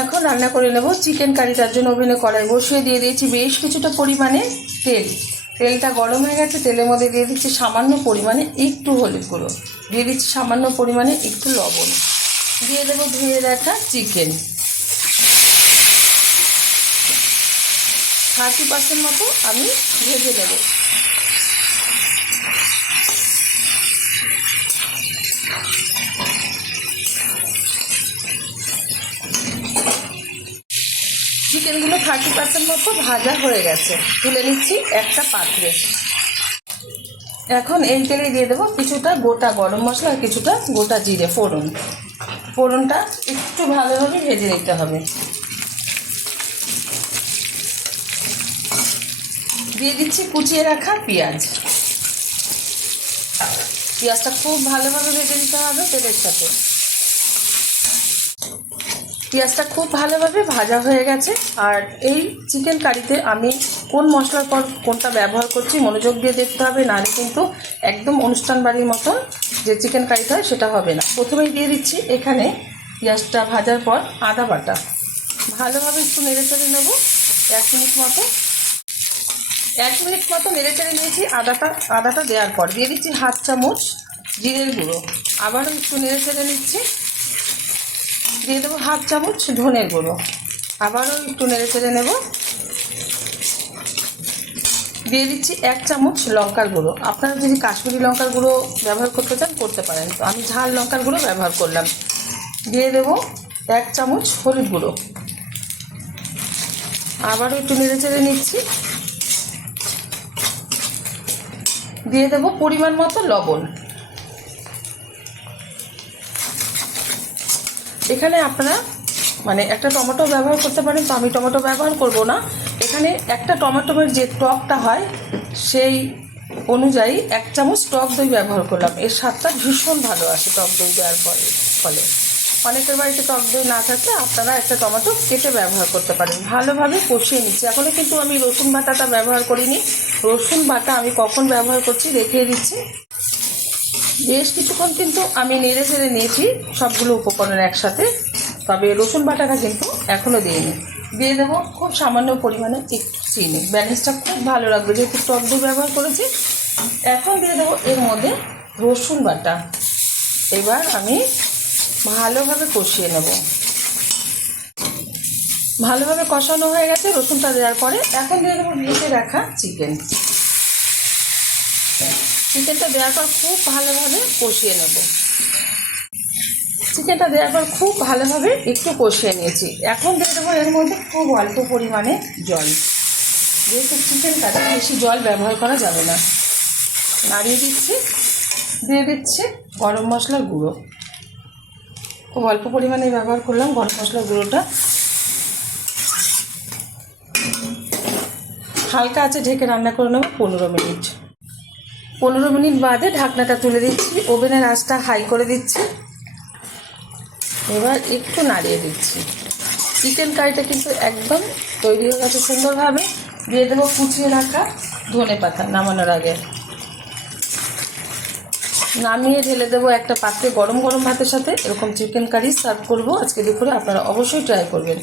এখন রান্না করে নেব চিকেন কারি তার জন্য ওভেনে কড়াই বসিয়ে দিয়ে দিয়েছি বেশ কিছুটা পরিমাণে তেল। তেলটা গরম হয়ে গেছে, তেলের মধ্যে দিয়ে দিচ্ছি সামান্য পরিমাণে একটু হলুদ গুঁড়ো। দিয়ে দিচ্ছি সামান্য পরিমাণে একটু লবণ। দিয়ে দেবো ধুয়ে রাখা চিকেন। থার্টি পার্সেন্ট মতো আমি ভেজে নেব। চিকেনগুলো থার্টি পার্সেন্ট মতো ভাজা হয়ে গেছে। তুলে নিচ্ছি একটা পাত্রে। এখন এই তেলে দিয়ে দেবো কিছুটা গোটা গরম মশলা আর কিছুটা গোটা জিরে ফোড়ন। ফোড়নটা একটু ভালোভাবে ভেজে নিতে হবে। দিয়ে দিচ্ছি কুচিয়ে রাখা পেঁয়াজ। পেঁয়াজটা খুব ভালোভাবে ভেজে নিতে হবে তেলের সাথে। পেঁয়াজটা খুব ভালোভাবে ভাজা হয়ে গেছে। আর এই চিকেন কারিতে আমি কোন মশলার পর কোনটা ব্যবহার করছি মনোযোগ দিয়ে দেখতে হবে, নাহলে কিন্তু একদম অনুষ্ঠান বাড়ির মতন যে চিকেন কারিটা হয় সেটা হবে না। প্রথমেই দিয়ে দিচ্ছি এখানে পেঁয়াজটা ভাজার পর আদা বাটা। ভালোভাবে একটু নেড়ে চড়ে নেব, এক মিনিট মতো। এক মিনিট মতো নেড়ে চেড়ে নিয়েছি আদাটা আদাটা দেওয়ার পর। দিয়ে দিচ্ছি হাফ চামচ জিরের গুঁড়ো। আবারও একটু নেড়ে চেড়ে নিচ্ছি। দিয়ে দেবো হাফ চামচ ধনের গুঁড়ো। আবারও একটু নেড়ে চেড়ে নেব। দিয়ে দিচ্ছি এক চামচ লঙ্কার গুঁড়ো। আপনারা যদি কাশ্মীরি লঙ্কার গুঁড়ো ব্যবহার করতে চান, করতে পারেন। তো আমি ঝাল লঙ্কার গুঁড়ো ব্যবহার করলাম। দিয়ে দেব এক চামচ হলুদ গুঁড়ো। আবারও একটু নেড়ে চেড়ে নিচ্ছি। দিয়ে দেবো পরিমাণ মতো লবণ। এখানে আপনারা মানে একটা টমেটো ব্যবহার করতে পারেন, তো আমি টমেটো ব্যবহার করব না। এখানে একটা টমেটোমের যে টকটা হয়, সেই অনুযায়ী এক চামচ টক দই ব্যবহার করলাম। এর স্বাদটা ভীষণ ভালো আসে টক দই দেওয়ার ফলে ফলে। অনেকের বাড়িতে টক দই না থাকলে আপনারা একটা টমেটো কেটে ব্যবহার করতে পারেন। ভালোভাবে কষিয়ে নিচ্ছি। এখনও কিন্তু আমি রসুন বাটাটা ব্যবহার করিনি। রসুন বাটা আমি কখন ব্যবহার করছি দেখিয়ে দিচ্ছি। বেশ কিছুক্ষণ কিন্তু আমি নেড়ে চেড়ে নিয়েছি সবগুলো উপকরণ একসাথে। তবে রসুন বাটাটা কিন্তু এখনও দিইনি। দিয়ে দেবো খুব সামান্য পরিমাণে একটু চিনি। ব্যালেন্সটা খুব ভালো লাগবে যেহেতু টক দই ব্যবহার করেছি। এখন দিয়ে দেবো এর মধ্যে রসুন বাটা। এবার আমি ভালোভাবে কষিয়ে নেব। ভালোভাবে কষানো হয়ে গেছে রসুনটা দেওয়ার পরে। এখন দিয়ে দেবো ভেজে রাখা চিকেন। চিকেনটা দেওয়ার পর খুব ভালোভাবে কষিয়ে নেব। চিকেনটা দেওয়ার পর খুব ভালোভাবে একটু কষিয়ে নিয়েছি। এখন দিয়ে দেবো এর মধ্যে খুব অল্প পরিমাণে জল। যেহেতু চিকেন কাটা বেশি জল ব্যবহার করা যাবে না। নাড়িয়ে দিচ্ছি, দিয়ে দিচ্ছি গরম মশলার গুঁড়ো। খুব অল্প পরিমাণে ব্যবহার করলাম গরম মশলার গুঁড়োটা। হালকা আছে, ঢেকে রান্না করে নেব পনেরো মিনিট। পনেরো মিনিট বাদে ঢাকনাটা তুলে দিচ্ছি, ওভেনের আঁচটা হাই করে দিচ্ছি। এবার একটু নাড়িয়ে দিচ্ছি। চিকেন কারিটা কিন্তু একদম তৈরি হয়ে গেছে সুন্দরভাবে। দিয়ে দেবো কুচিয়ে রাখা ধনে পাতা নামানোর আগে। নামিয়ে ঢেলে দেবো একটা পাত্রে গরম গরম ভাতের সাথে। এরকম চিকেন কারি সার্ভ করব। আজকে দুপুরে আপনারা অবশ্যই ট্রাই করবেন।